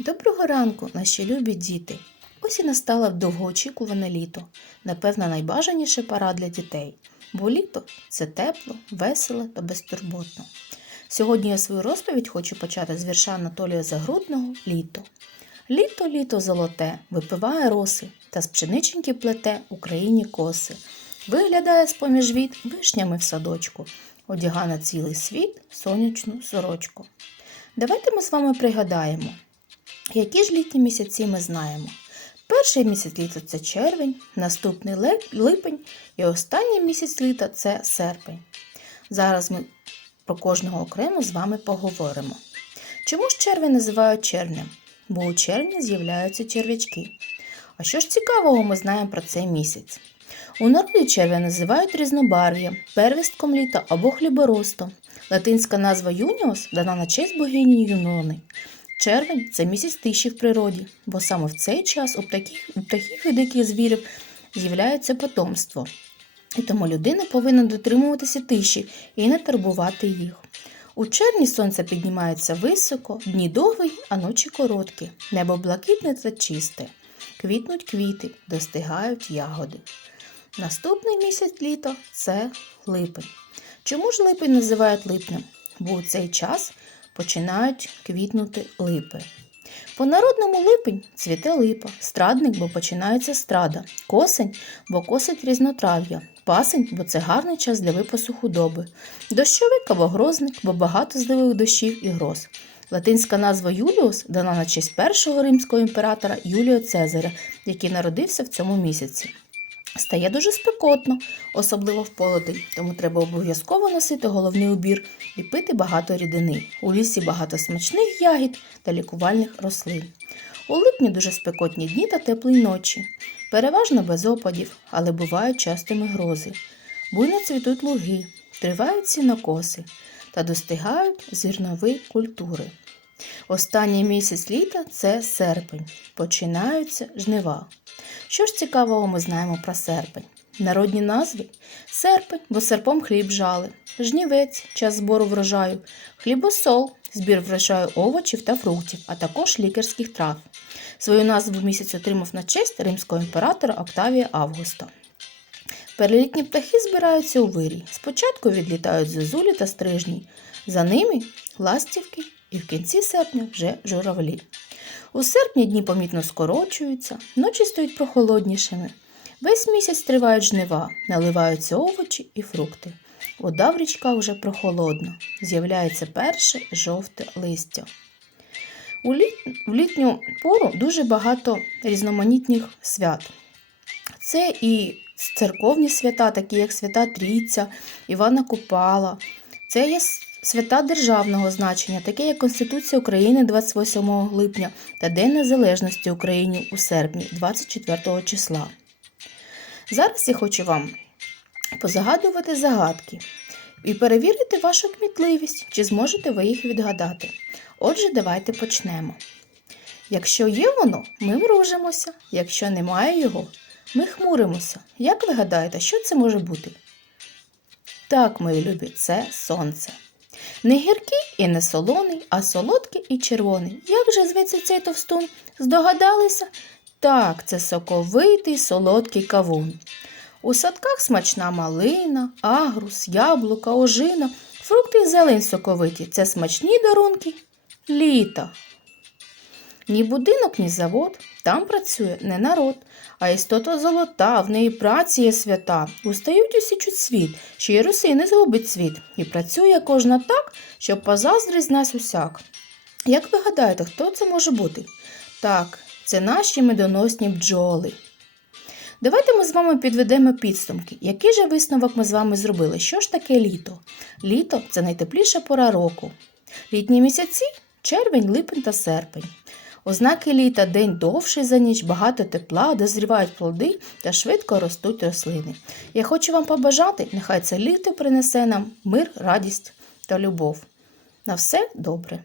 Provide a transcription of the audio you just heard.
Доброго ранку, наші любі діти! Ось і настало довгоочікуване літо. Напевно, найбажаніша пора для дітей. Бо літо це тепло, весело та безтурботно. Сьогодні я свою розповідь хочу почати з вірша Анатолія Загрудного Літо. Літо, літо золоте, випиває роси, та з пшениченьки плете Україні коси. Виглядає з-поміж віт вишнями в садочку, одяга на цілий світ сонячну сорочку. Давайте ми з вами пригадаємо, які ж літні місяці ми знаємо? Перший місяць літа це червень, наступний липень і останній місяць літа це серпень. Зараз ми про кожного окремо з вами поговоримо. Чому ж червень називають червнем? Бо у червні з'являються черв'ячки. А що ж цікавого ми знаємо про цей місяць? У народі червня називають різнобарв'я, первістком літа або хліборостом. Латинська назва юніос дана на честь богині Юнони. Червень це місяць тиші в природі, бо саме в цей час у птахів, у птахів і диких звірів з'являється потомство. І тому людина повинна дотримуватися тиші і не турбувати їх. У червні сонце піднімається високо, дні довгі, а ночі короткі, небо блакитне та чисте. Квітнуть квіти, достигають ягоди. Наступний місяць літа це липень. Чому ж липень називають липнем? Бо у цей час починають квітнути липи. По народному липень цвіте липа, страдник, бо починається страда, косень, бо косить різнотрав'я, пасень, бо це гарний час для випасу худоби, дощовик або грозник, бо багато зливих дощів і гроз. Латинська назва Юліус дана на честь першого римського імператора Юлія Цезаря, який народився в цьому місяці. Стає дуже спекотно, особливо в полудень, тому треба обов'язково носити головний убір і пити багато рідини. У лісі багато смачних ягід та лікувальних рослин. У липні дуже спекотні дні та теплі ночі. Переважно без опадів, але бувають частими грози. Буйно цвітуть луги, тривають сінокоси та достигають зернові культури. Останній місяць літа це серпень. Починаються жнива. Що ж цікавого ми знаємо про серпень? Народні назви серпень, бо серпом хліб жали, жнівець час збору врожаю, хлібосол збір врожаю овочів та фруктів, а також лікарських трав. Свою назву місяць отримав на честь римського імператора Октавія Августа. Перелітні птахи збираються у вирій. Спочатку відлітають зозулі та стрижні, за ними ластівки і в кінці серпня вже журавлі. У серпні дні помітно скорочуються, ночі стають прохолоднішими. Весь місяць тривають жнива, наливаються овочі і фрукти. Вода в річках вже прохолодна, з'являється перше жовте листя. У літню пору дуже багато різноманітних свят. Це і церковні свята, такі як свята Трійця, Івана Купала. Це є свята державного значення, таке як Конституція України 28 липня та День Незалежності України у серпні 24 числа. Зараз я хочу вам позагадувати загадки і перевірити вашу кмітливість, чи зможете ви їх відгадати. Отже, давайте почнемо. Якщо є воно, ми мружимося, якщо немає його, ми хмуримося. Як ви гадаєте, що це може бути? Так, мої любі, це сонце. Не гіркий і не солоний, а солодкий і червоний. Як же зветься цей товстун? Здогадалися? Так, це соковитий солодкий кавун. У садках смачна малина, агрус, яблука, ожина, фрукти і зелень соковиті. Це смачні дарунки літа. Ні будинок, ні завод, там працює не народ, а істота золота, в неї праці є свята. Устають усі чуть світ, що й руси не згубить світ, і працює кожна так, щоб позаздрить нас усяк. Як ви гадаєте, хто це може бути? Так, це наші медоносні бджоли. Давайте ми з вами підведемо підсумки. Який же висновок ми з вами зробили? Що ж таке літо? Літо це найтепліша пора року. Літні місяці червень, липень та серпень. Ознаки літа день довший за ніч, багато тепла, дозрівають плоди та швидко ростуть рослини. Я хочу вам побажати, нехай це літо принесе нам мир, радість та любов. На все добре.